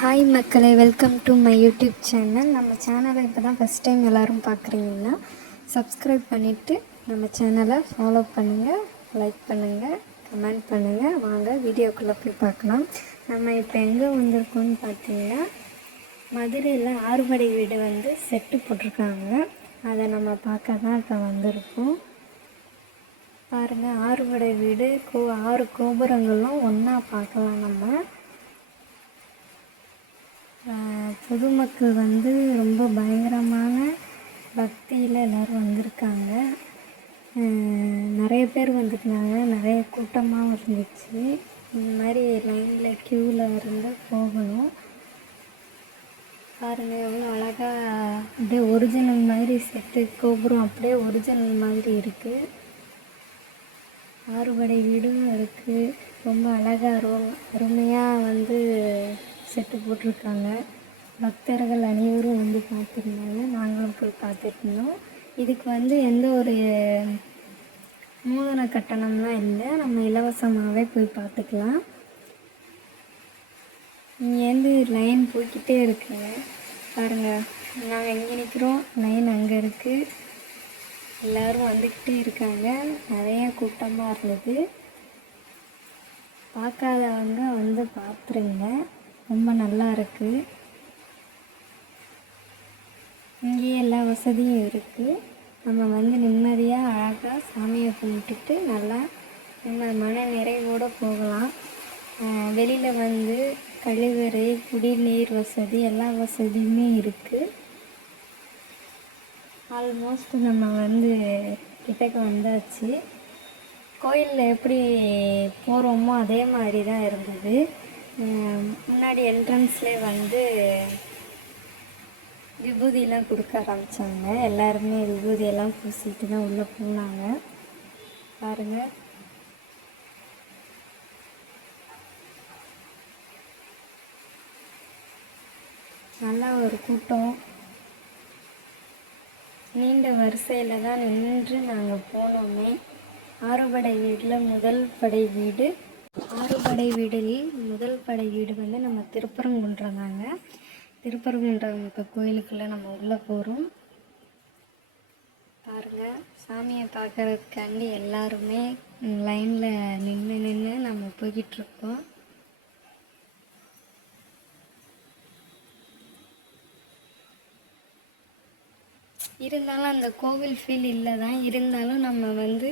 Hi மக்களே. Welcome to my YouTube channel நம்ம சேனலை இப்போ தான் ஃபஸ்ட் டைம் எல்லோரும் பார்க்குறீங்கன்னா சப்ஸ்கிரைப் பண்ணிவிட்டு நம்ம சேனலை ஃபாலோ பண்ணுங்கள் லைக் பண்ணுங்கள் கமெண்ட் பண்ணுங்கள் வாங்க வீடியோக்குள்ளே போய் பார்க்கலாம். நம்ம இப்போ எங்கே வந்திருக்கோம்னு பார்த்தீங்கன்னா மதுரையில் ஆறுபடை வீடு வந்து செட்டு போட்டிருக்காங்க. அதை நம்ம பார்க்க தான் இப்போ வந்திருக்கோம். பாருங்கள் ஆறுபடை வீடு கோ ஆறு கோபுரங்களும் ஒன்றா பார்க்கலாம் நம்ம. பொதுமக்கள் வந்து ரொம்ப பயங்கரமான பக்தியில் எல்லோரும் வந்திருக்காங்க. நிறைய பேர் வந்திருந்தாங்க. நிறைய கூட்டமாகவும் இருந்துச்சு. இந்த மாதிரி லைனில் க்யூவில் இருந்து போகணும். பாருங்கள் எவ்வளோ அழகாக அப்படியே ஒரிஜினல் மாதிரி செட்டு கோபுரம் அப்படியே ஒரிஜினல் மாதிரி இருக்குது ஆறுபடை வீடும் இருக்குது ரொம்ப அழகாக அரு அருமையாக வந்து செட்டு போட்டிருக்காங்க. பக்தர்கள் அனைவரும் வந்து பார்த்துருந்தாங்க. நாங்களும் போய் பார்த்துட்ருந்தோம் இதுக்கு வந்து எந்த ஒரு மூலதன கட்டணம்லாம் இல்லை. நம்ம இலவசமாகவே போய் பார்த்துக்கலாம். இங்கேருந்து லைன் போய்கிட்டே இருக்குங்க பாருங்கள் நாங்கள் எங்கே நிற்கிறோம் லைன் அங்கே இருக்குது எல்லோரும் வந்துக்கிட்டே இருக்காங்க. நிறைய கூட்டமாக இருந்தது. பார்க்காதவங்க வந்து பார்த்துருங்க. ரொம்ப நல்லா இருக்குது இங்கேயே எல்லா வசதியும் இருக்குது நம்ம வந்து நிம்மதியாக அழகாக சாமியை கும்பிட்டுட்டு நல்லா நம்ம மன நிறைவோடு போகலாம். வெளியில் வந்து கழிவறை குடிநீர் வசதி எல்லா வசதியுமே இருக்குது ஆல்மோஸ்ட் நம்ம வந்து கிட்டக்க வந்தாச்சு. கோயிலில் எப்படி போகிறோமோ அதே மாதிரி தான் இருந்தது. முன்னாடி என்ட்ரன்ஸ்லேயே வந்து விபூதியெல்லாம் கொடுக்க ஆரம்பித்தாங்க எல்லாருமே விபூதியெல்லாம் பூசிட்டு தான் உள்ளே போனாங்க. பாருங்கள் நல்லா ஒரு கூட்டம். நீண்ட வரிசையில் தான் நின்று நாங்கள் போனோமே. ஆறுபடை வீட்டில் முதல் படை வீடு. ஆறு படை வீடுகளில் முதல் படை வீடு வந்து நம்ம திருப்பரங்குன்றம் தாங்க திருப்பரங்குன்றம் இப்போ கோயிலுக்குள்ளே நம்ம உள்ளே போகிறோம் பாருங்கள் சாமியை பார்க்கறதுக்காண்டி எல்லாருமே லைனில் நின்று நின்று நம்ம போய்கிட்டுருக்கோம் இருந்தாலும் அந்த கோவில் ஃபீல் இல்லை தான் இருந்தாலும் நம்ம வந்து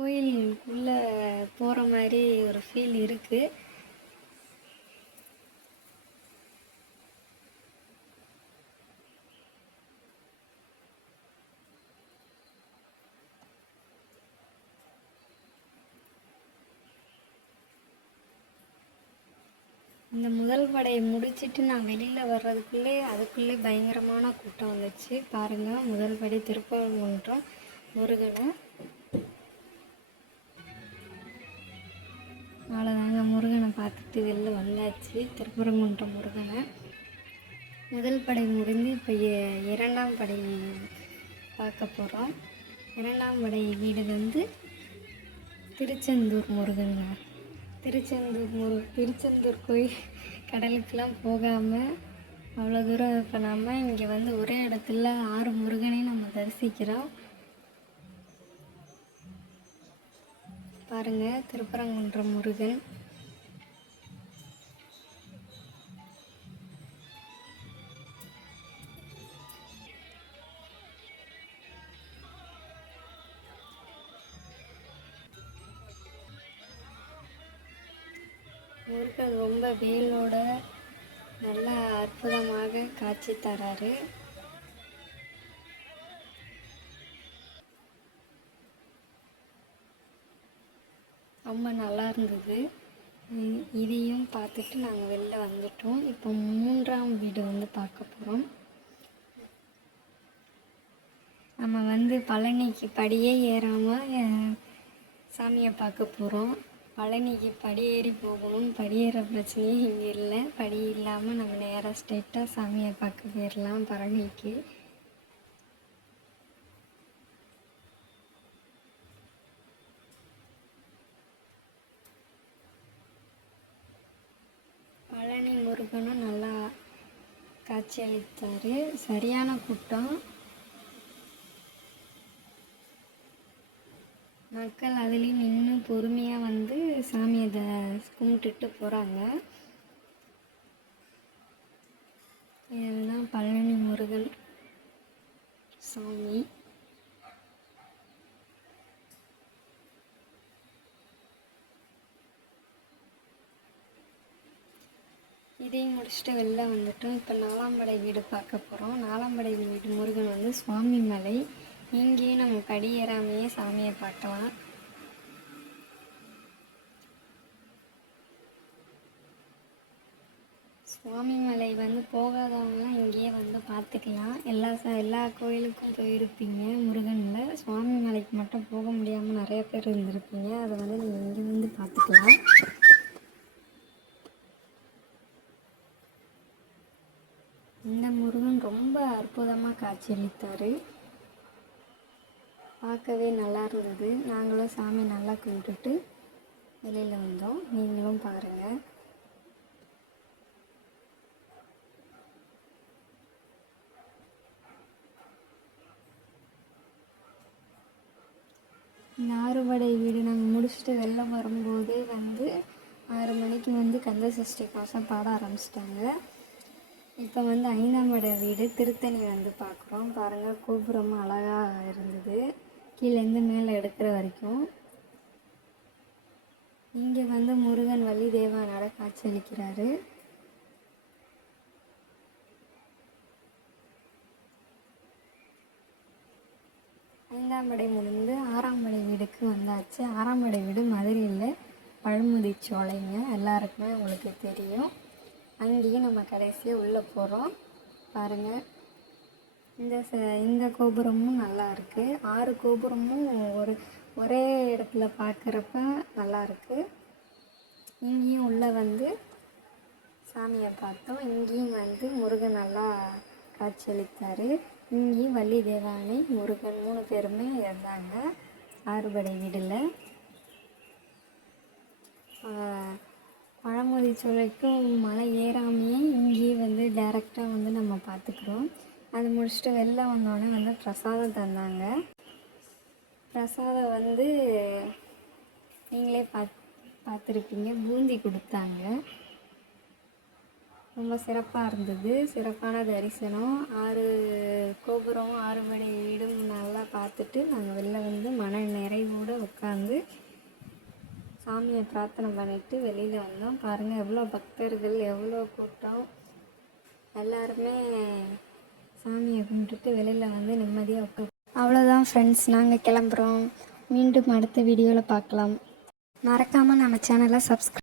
கோயிலுக்குள்ளே போகிற மாதிரி ஒரு ஃபீல் இருக்குது இந்த முதல் படையை முடிச்சுட்டு நான் வெளியில் வர்றதுக்குள்ளே அதுக்குள்ளே பயங்கரமான கூட்டம் வந்துச்சு. பாருங்கள் முதல் படை திருப்பரங்குன்றம் முருகனை. அவ்வளோதாங்க முருகனை பார்த்துட்டு வெளில வந்தாச்சு. திருப்பரங்குன்றம் முருகனை. முதல் படை முடிந்து இப்போ இரண்டாம் படை பார்க்க போகிறோம் இரண்டாம் படை வீடு வந்து திருச்செந்தூர் முருகங்க. திருச்செந்தூர் முரு திருச்செந்தூர் கோயில் கடலுக்கெலாம் போகாமல் அவ்வளோ தூரம் இப்போ நம்ம இங்கே வந்து ஒரே இடத்துல ஆறு முருகனையும் நம்ம தரிசிக்கிறோம். பாருங்க திருப்பரங்குன்றம் முருகன். முருகன் ரொம்ப வெயிலோட நல்லா அற்புதமாக காட்சி தராரு. ரொம்ப நல்லா இருந்தது. இதையும் பார்த்துட்டு நாங்கள் வெளில வந்துட்டோம். இப்போ மூன்றாம் வீடு வந்து பார்க்க போகிறோம் நம்ம வந்து பழனிக்கு படியே ஏறாமல் சாமியை பார்க்க போகிறோம் பழனிக்கு படி ஏறி போகணும். படியேற பிரச்சனையே இங்கே இல்லை. படி இல்லாமல் நம்ம நேராக ஸ்ட்ரெயிட்டாக சாமியை பார்க்க போயிடலாம் பழனிக்கு பழனி முருகனும் நல்லா காட்சி அளித்தார் சரியான கூட்டம். மக்கள் அதுலேயும் இன்னும் பொறுமையாக வந்து சாமியை கும்பிட்டுட்டு போகிறாங்க இதுதான் பழனி முருகன் சாமி. இதையும் முடிச்சுட்டு வெளில வந்துட்டோம் இப்போ நாலாம்படை வீடு பார்க்க போகிறோம் நாலாம்படை வீடு முருகன் வந்து சுவாமி மலை. இங்கேயும் நம்ம படியேறாமையே சாமியை பார்க்கலாம். சுவாமி மலை வந்து போகாதவங்களாம் இங்கேயே வந்து பார்த்துக்கலாம். எல்லா ச எல்லா கோயிலுக்கும் போயிருப்பீங்க முருகனில். சுவாமி மலைக்கு மட்டும் போக முடியாமல் நிறைய பேர் இருந்திருப்பீங்க. அதை வந்து நீங்கள் இங்கே வந்து பார்த்துக்கலாம் இந்த முருகன் ரொம்ப அற்புதமாக காட்சியளித்தார். பார்க்கவே நல்லா இருந்தது. நாங்களும் சாமி நல்லா கும்பிட்டுட்டு வெளியில் வந்தோம். நீங்களும் பாருங்கள் இந்த ஆறுபடை வீடு நாங்கள் முடிச்சுட்டு வெளில வரும்போதே வந்து ஆறு மணிக்கு வந்து கந்த சஷ்டி கவசம் பாட ஆரம்பிச்சிட்டாங்க. இப்போ வந்து ஐந்தாம்படை வீடு திருத்தணி வந்து பார்க்குறோம். பாருங்கள் கோபுரம் அழகாக இருந்தது. கீழேருந்து மேலே எடுக்கிற வரைக்கும். இங்கே வந்து முருகன் வள்ளி தேவானோட காட்சியளிக்கிறாரு ஐந்தாம் படை முடிந்து ஆறாம் படை வீடுக்கு வந்தாச்சு. ஆறாம் படை வீடு மதுரையில் பழமுதிச்சோலைங்க எல்லாருக்குமே உங்களுக்கு தெரியும். அங்கேயும் நம்ம கடைசியாக உள்ளே போகிறோம் பாருங்கள் இந்த ச இந்த கோபுரமும் நல்லா இருக்குது ஆறு கோபுரமும் ஒரு ஒரே இடத்துல பார்க்குறப்ப நல்லா இருக்குது இங்கேயும் உள்ளே வந்து சாமியை பார்த்தோம். இங்கேயும் வந்து முருகன் நல்லா காட்சியளித்தார். இங்கேயும் வள்ளி தேவானை முருகன் மூணு பேருமே இருந்தாங்க. ஆறுபடை வீடில். பீச் வரைக்கும் மலை ஏறாமையே இங்கேயே வந்து டைரெக்டாக வந்து நம்ம பார்த்துக்குறோம். அது முடிச்சுட்டு வெளில வந்தோடனே வந்து பிரசாதம் தந்தாங்க. பிரசாதம் வந்து நீங்களே பாத் பார்த்துருப்பீங்க. பூந்தி கொடுத்தாங்க. ரொம்ப சிறப்பாக இருந்தது. சிறப்பான தரிசனம். ஆறு கோபுரம் ஆறு மணி வீடும் நல்லா பார்த்துட்டு நாங்கள் வெளில வந்து மன நிறைவோடு உட்காந்து சாமியை பிரார்த்தனை பண்ணிவிட்டு வெளியில் வந்தோம். பாருங்கள் எவ்வளோ பக்தர்கள் எவ்வளோ கூட்டம். எல்லாருமே சாமியை கும்பிட்டுட்டு வெளியில் வந்து நிம்மதியாக உட்காந்து அவ்வளோதான் ஃப்ரெண்ட்ஸ் நாங்கள் கிளம்புறோம். மீண்டும் அடுத்த வீடியோவில் பார்க்கலாம். மறக்காமல் நம்ம சேனலை சப்ஸ்கிரைப்